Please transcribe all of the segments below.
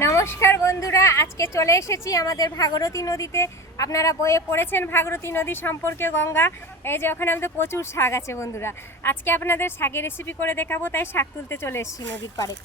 নমস্কার বন্ধুরা, আজকে চলে এসেছি আমাদের ভাগীরথী নদীতে। আপনারা বইয়ে পড়েছেন ভাগীরথী নদী সম্পর্কে, গঙ্গা। এই যে ওখানে আমাদের প্রচুর শাক আছে বন্ধুরা। আজকে আপনাদের শাকের রেসিপি করে দেখাবো, তাই শাক তুলতে চলে এসেছি নদীর পাড়ে।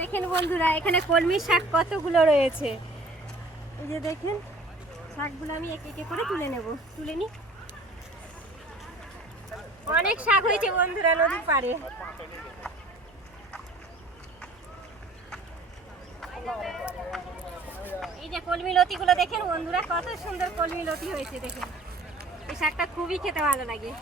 দেখেন বন্ধুরা, এখানে কলমি শাক কতগুলো রয়েছে। এই যে দেখেন, শাকগুলো আমি একে একে করে তুলে নিই। অনেক শাক হয়েছে বন্ধুরা নদীর পাড়ে। এই যে কলমি লতিগুলো দেখেন বন্ধুরা, কত সুন্দর কলমি লতি হয়েছে। দেখেন, এই শাকটা খুবই খেতে ভালো লাগে।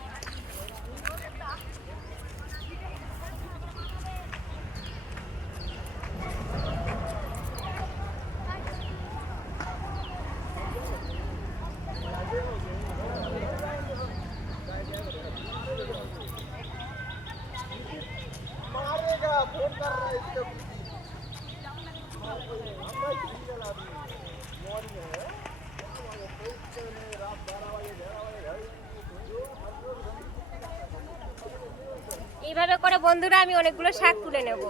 এইভাবে করে বন্ধুরা আমি অনেকগুলো শাক তুলে নেব।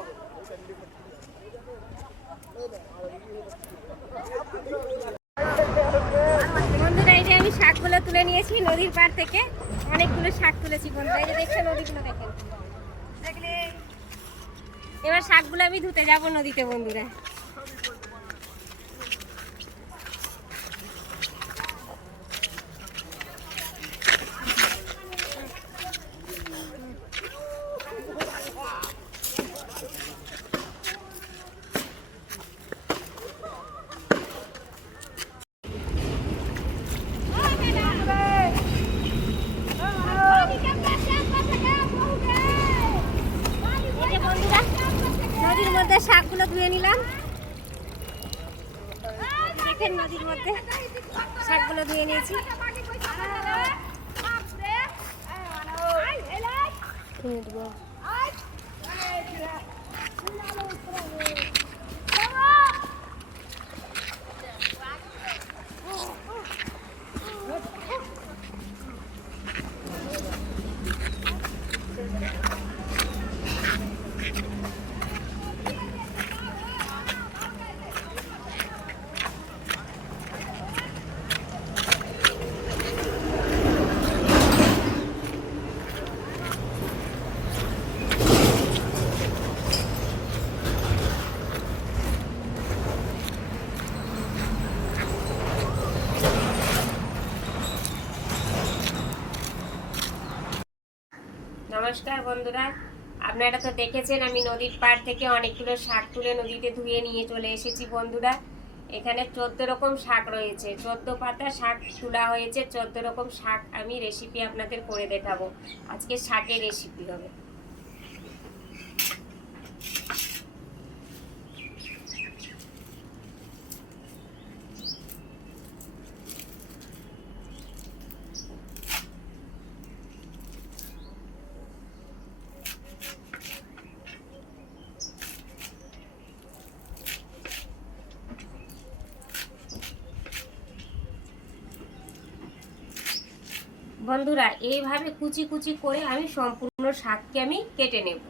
বন্ধুরা, এই যে আমি শাকগুলো তুলে নিয়েছি নদীর পাড় থেকে। অনেকগুলো শাক তুলেছি বন্ধুরা। এই যে দেখছেন নদীগুলো, দেখেন। এবার শাকগুলো আমি ধুতে যাব নদীতে বন্ধুরা। নদীর মধ্যে শাকগুলো ধুয়ে নিলাম। দেখেন, নদীর মধ্যে শাকগুলো ধুয়ে নিয়েছি। নমস্কার বন্ধুরা, আপনারা তো দেখেছেন আমি নদীর পাড় থেকে অনেকগুলো শাক তুলে নদীতে ধুয়ে নিয়ে চলে এসেছি বন্ধুরা। এখানে 14 রকম শাক রয়েছে, 14 পাতা শাক তোলা হয়েছে। 14 রকম শাক আমি রেসিপি আপনাদের করে দেখাবো। আজকে শাকের রেসিপি হবে। বন্ধুরা, এইভাবে কুচি কুচি করে আমি সম্পূর্ণ শাককে আমি কেটে নেব।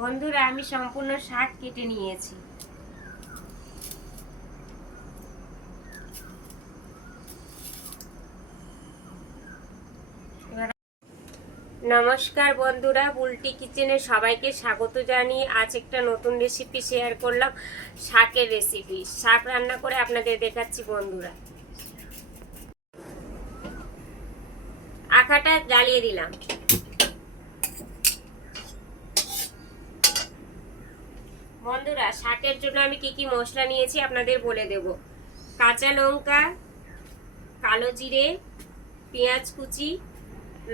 বন্ধুরা, আমি সম্পূর্ণ শাক কেটে নিয়েছি। নমস্কার বন্ধুরা, বুলটি কিচেনে সবাইকে স্বাগত জানিয়ে আজ একটা নতুন রেসিপি শেয়ার করলাম। শাকের রেসিপি, শাক রান্না করে আপনাদের দেখাচ্ছি বন্ধুরা। আখাটা জ্বালিয়ে দিলাম। বন্ধুরা, শাকের জন্য আমি কি কি মশলা নিয়েছি আপনাদের বলে দেব। কাঁচা লঙ্কা, কালো জিরে, পেঁয়াজ কুচি,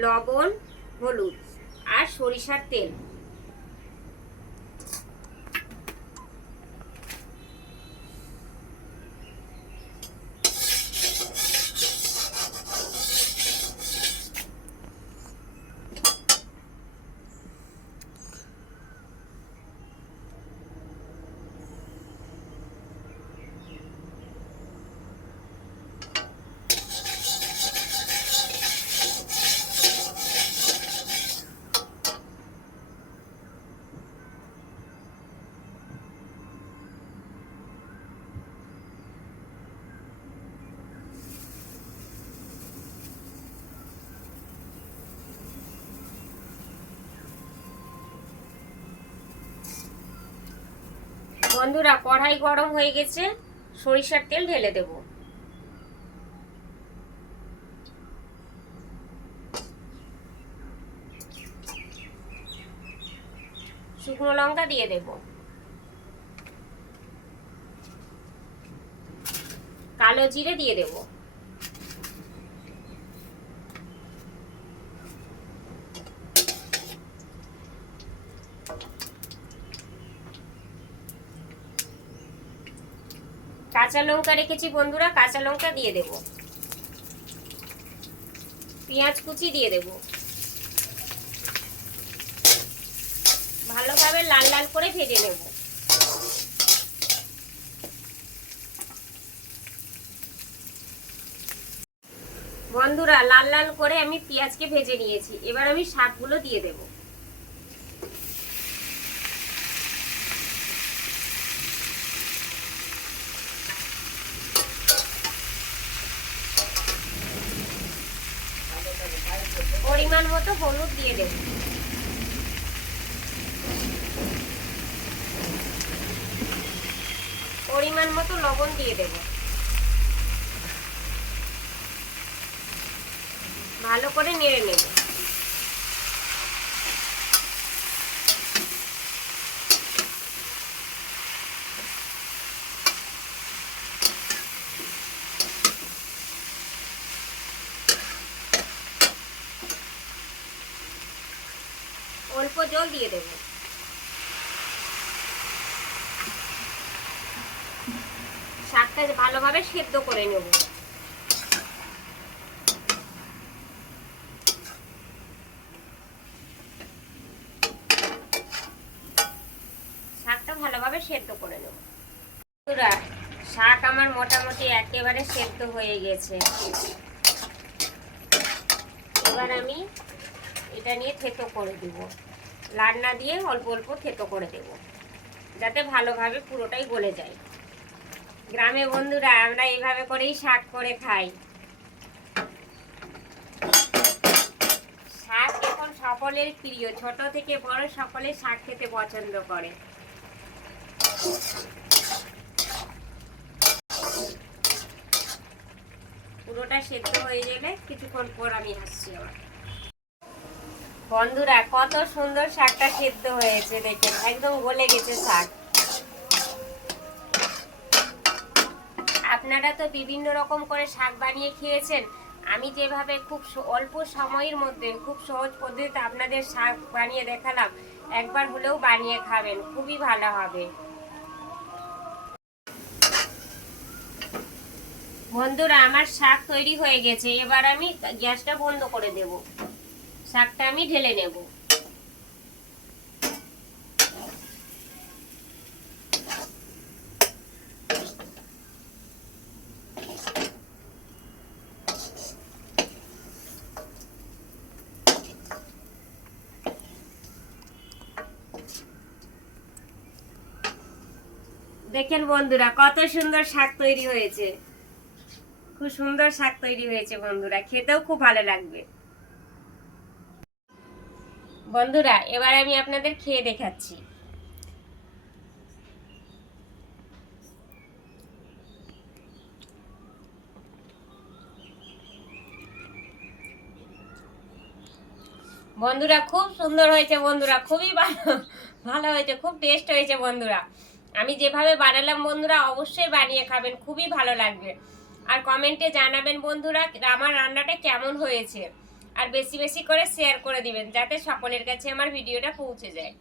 লবণ, হলুদ আর সরিষার তেল। বন্ধুরা কড়াই গরম হয়ে গেছে, সরিষার তেল ঢেলে দেব। শুকনো লঙ্কা দিয়ে দেব, কালো জিরে দিয়ে দেব, কাঁচা লঙ্কা রেখেছি বন্ধুরা, কাঁচা লঙ্কা দিয়ে দেব, পেঁয়াজ কুচি দিয়ে দেব, ভালোভাবে লাল লাল করে ভেজে নেব। বন্ধুরা লাল লাল করে আমি পেঁয়াজকে ভেজে নিয়েছি, এবার আমি শাকগুলো দিয়ে দেব। পরিমাণ মতো হলুদ দিয়ে দেব, পরিমাণ মতো লবণ দিয়ে দেব, ভালো করে নেড়ে নেব। অল্প জল দিয়ে দেব। শাকটা ভালোভাবে সেদ্ধ করে নেব। শাকটা ভালোভাবে সেদ্ধ করে নেব। বন্ধুরা শাক আমার মোটামুটি একেবারে সেদ্ধ হয়ে গেছে। এবার আমি এটা নিয়ে থেতো করে দেব, রান্না দিয়ে অল্প অল্প থেতো করে দেব, যাতে ভালোভাবে পুরোটাই গলে যায়। গ্রামে বন্ধুরা আমরা এইভাবে করেই শাক করে খাই। শাক এখন সকলের প্রিয়, ছোট থেকে বড় সকলে শাক খেতে পছন্দ করে। পুরোটা সেদ্ধ হয়ে গেলে কিছুক্ষণ পর আমি আসছি আবার। বন্ধুরা কত সুন্দর শাকটা সেদ্ধ হয়েছে, দেখেন একদম গলে গেছে শাক। আপনারা তো বিভিন্ন রকম করে শাক বানিয়ে খেয়েছেন, আমি যেভাবে খুব অল্প সময়ের মধ্যে খুব সহজ পদ্ধতিতে আপনাদের শাক বানিয়ে দেখালাম, একবার হলেও বানিয়ে খাবেন, খুবই ভালো হবে। বন্ধুরা আমার শাক তৈরি হয়ে গেছে, এবার আমি গ্যাসটা বন্ধ করে দেব, শাকটা আমি ঢেলে নেব। দেখেন বন্ধুরা কত সুন্দর শাক তৈরি হয়েছে, খুব সুন্দর শাক তৈরি হয়েছে বন্ধুরা, খেতেও খুব ভালো লাগবে। বন্ধুরা এবার আমি আপনাদের খেয়ে দেখাচ্ছি। বন্ধুরা খুব সুন্দর হয়েছে বন্ধুরা, খুবই ভালো হয়েছে, খুব টেস্ট হয়েছে বন্ধুরা। আমি যেভাবে বানালাম বন্ধুরা অবশ্যই বানিয়ে খাবেন, খুবই ভালো লাগবে। আর কমেন্টে জানাবেন বন্ধুরা আমার রান্নাটা কেমন হয়েছে। আর বেশি বেশি করে শেয়ার করে দিবেন যাতে সকলের কাছে আমার ভিডিওটা পৌঁছে যায়।